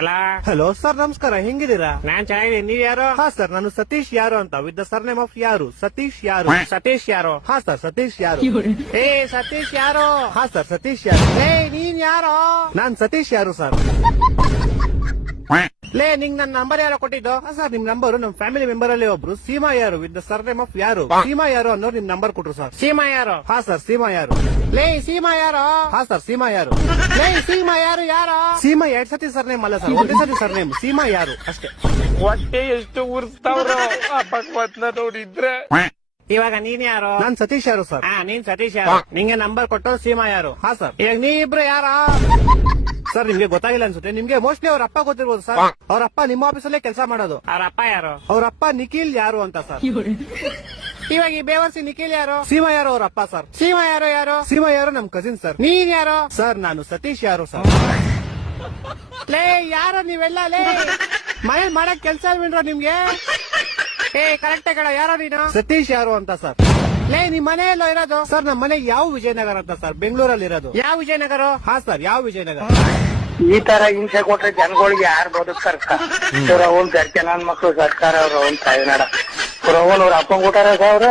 ಅಲ್ಲ hello sir, ನಮಸ್ಕಾರ. ಹೆಂಗಿದ್ದೀರಾ? ನಾನ್ ಚೆನ್ನಾಗಿದ್ದೀನಿ. ನೀವ್ ಯಾರು? ಹಾ ಸರ್, ನಾನು ಸತೀಶ್ ಯಾರು ಅಂತ, ವಿತ್ ದ ಸರ್ನೇಮ್ ಆಫ್ ಯಾರು. ಸತೀಶ್ ಯಾರು. ಸತೀಶ್ ಯಾರು? ಹಾ ಸರ್, ಸತೀಶ್ ಯಾರು. ಏ ಸತೀಶ್ ಯಾರು? ಹಾ ಸರ್, ಸತೀಶ್ ಯಾರು. ಏ ನೀನ್ ಯಾರು? ನಾನ್ ಸತೀಶ್ ಯಾರು ಸರ್. ಲೇ ನಿಂಗ್ ನನ್ ನಂಬರ್ ಯಾರೋ ಕೊಟ್ಟಿದ್ದು? ಹಾ ಸರ್, ನಿಮ್ ನಂಬರ್ ನಮ್ ಫ್ಯಾಮಿಲಿ ಮೆಂಬರ್ ಅಲ್ಲಿ ಒಬ್ರು ಸೀಮಾ ಯಾರು ವಿತ್ ದ ಸರ್ನೇಮ್ ಆಫ್ ಯಾರು. ಸೀಮಾ ಯಾರು ಅನ್ನೋರು ನಿಮ್ ನಂಬರ್ ಕೊಟ್ರು ಸರ್. ಸೀಮಾ ಯಾರು? ಹಾ ಸರ್, ಸೀಮಾ ಯಾರು. ಲೇ ಸೀಮಾ ಯಾರು? ಹಾ ಸರ್, ಸೀಮಾ ಯಾರು. ಲೇ ಸೀಮಾ ಯಾರು? ಯಾರು? ಸೀಮಾ 2 ಸತಿ ಸರ್ನೇಮ್ ಅಲ್ಲ ಸರ್, ಒಂದೇ ಸತಿ ಸರ್ನೇಮ್. ಸೀಮಾ ಯಾರು ಅಷ್ಟೇ. ಹೊಟ್ಟೆ ಎಷ್ಟು ಉರ್ಸ್ತಾವ್ರು ಆ ಭಗವತ್ನ ನೋಡಿದ್ರೆ. ಇವಾಗ ನೀನ್ ಯಾರು? ನಾನ್ ಸತೀಶ್ ಯಾರು ಸರ್. ಹಾ ನೀನ್ ಸತೀಶ್ ಯಾರು? ನಿಂಗೆ ನಂಬರ್ ಕೊಟ್ಟು ಸೀಮಾ ಯಾರು? ಹಾ ಸರ್. ಈಗ ನೀ ಇಬ್ರು ಯಾರ? ಸರ್, ನಿಮ್ಗೆ ಗೊತ್ತಾಗಿಲ್ಲ ಅನ್ಸುತ್ತೆ. ನಿಮ್ಗೆ ಮೋಸ್ಟ್ಲಿ ಅವ್ರ ಅಪ್ಪ ಗೊತ್ತಿರ್ಬೋದು ಸರ್. ಅವ್ರ ಅಪ್ಪ ನಿಮ್ಮ ಆಫೀಸಲ್ಲೇ ಕೆಲಸ ಮಾಡೋದು. ಅವ್ರ ಅಪ್ಪ ಯಾರು? ಅವ್ರ ಅಪ್ಪ ನಿಖಿಲ್ ಯಾರು ಅಂತ ಸರ್. ಇವಾಗ ಈ ಬೇವರ್ಸಿ ನಿಖಿಲ್ ಯಾರು? ಸೀಮಾ ಯಾರು ಅವ್ರ ಅಪ್ಪ ಸರ್. ಸೀಮಾ ಯಾರು? ಯಾರು? ಸೀಮಾ ಯಾರು ನಮ್ ಕಸಿನ್ ಸರ್. ನೀನ್ ಯಾರು? ಸರ್, ನಾನು ಸತೀಶ್ ಯಾರು ಸರ್. ಲೇ ಯಾರು ನೀವೆಲ್ಲ? ಲೇ ಮನೇಲಿ ಮಾಡಕ್ ಕೆಲ್ಸ ಇಲ್ವೇನ್ರೋ ನಿಮ್ಗೆ? ಏ ಕರೆಕ್ಟ್ ಕಡ ಯಾರೋ ನೀನು? ಸತೀಶ್ ಯಾರು ಅಂತ ಸರ್. ಲೇ ನಿಮ್ ಮನೆ ಎಲ್ಲೋ ಇರೋದು? ಸರ್, ನಮ್ಮ ಮನೆ ಯಾವ ವಿಜಯನಗರ ಅಂತ ಸರ್, ಬೆಂಗಳೂರಲ್ಲಿ ಇರೋದು. ಯಾವ ವಿಜಯನಗರ? ಹಾ ಸರ್, ಯಾವ ವಿಜಯನಗರ. ಈ ತರ ಹಿಂಸೆ ಕೊಟ್ರೆ ಜನಗಳಿಗೆ ಯಾರು ಬದುಕ್ತಾರ? ಅವ್ರ ಅವನ್ ಗರ್ಕೆ ನನ್ ಮಕ್ಳು ಸರ್ಕಾರ ಅವ್ರ ಅವನ್ ತಾಯಿನಾಡ ಅವ್ರ ಅವನ್ ಅವ್ರ ಅಪ್ಪನ್ ಕೊಟ್ಟಾರ ಅವ್ರ